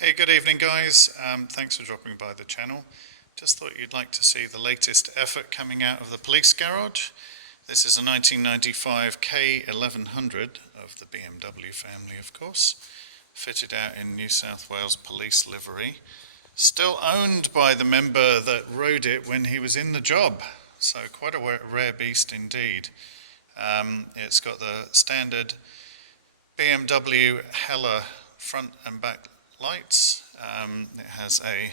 Hey, good evening guys. Thanks for dropping by the channel. Just thought you'd like to see the latest effort coming out of the police garage. This is a 1995 K1100 of the BMW family, of course, fitted out in New South Wales police livery. Still owned by the member that rode it when he was in the job, so quite a rare beast indeed. It's got the standard BMW Hella front and back lights. It has a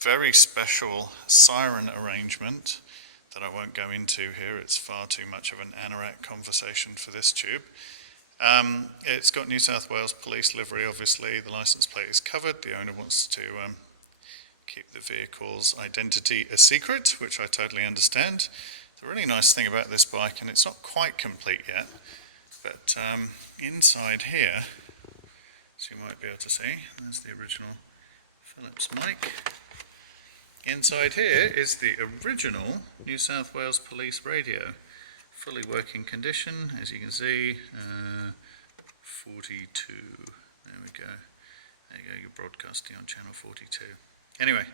very special siren arrangement that I won't go into here. It's far too much of an anorak conversation for this tube. It's got New South Wales police livery, obviously. The license plate is covered. The owner wants to keep the vehicle's identity a secret, which I totally understand. The really nice thing about this bike, and it's not quite complete yet, but inside here, as you might be able to see, there's the original Philips mic. Inside here is the original New South Wales Police radio, fully working condition, as you can see, 42, there we go, there you go, you're broadcasting on channel 42. Anyway,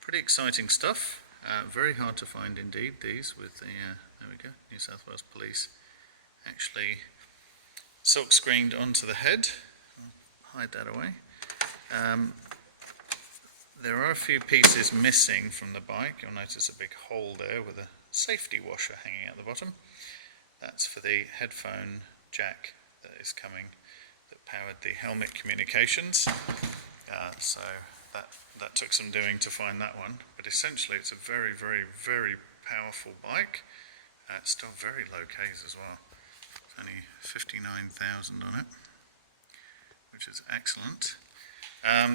pretty exciting stuff, very hard to find indeed, these with the, there we go, New South Wales Police actually silk screened onto the head. I'll hide that away. There are a few pieces missing from the bike. You'll notice a big hole there with a safety washer hanging out the bottom. That's for the headphone jack that is coming, that powered the helmet communications. So that took some doing to find that one. But essentially it's a very, very, very powerful bike. It's still very low Ks as well. It's only 59,000 on it, which is excellent.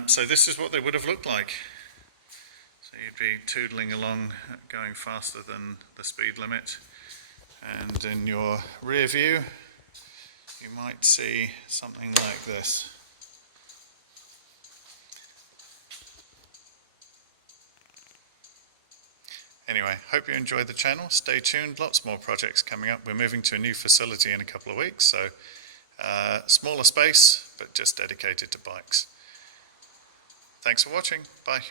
So this is what they would have looked like. So you'd be toodling along, going faster than the speed limit, and in your rear view you might see something like this. Anyway, hope you enjoyed the channel. Stay tuned, lots more projects coming up. We're moving to a new facility in a couple of weeks, so smaller space, but just dedicated to bikes. Thanks for watching. Bye.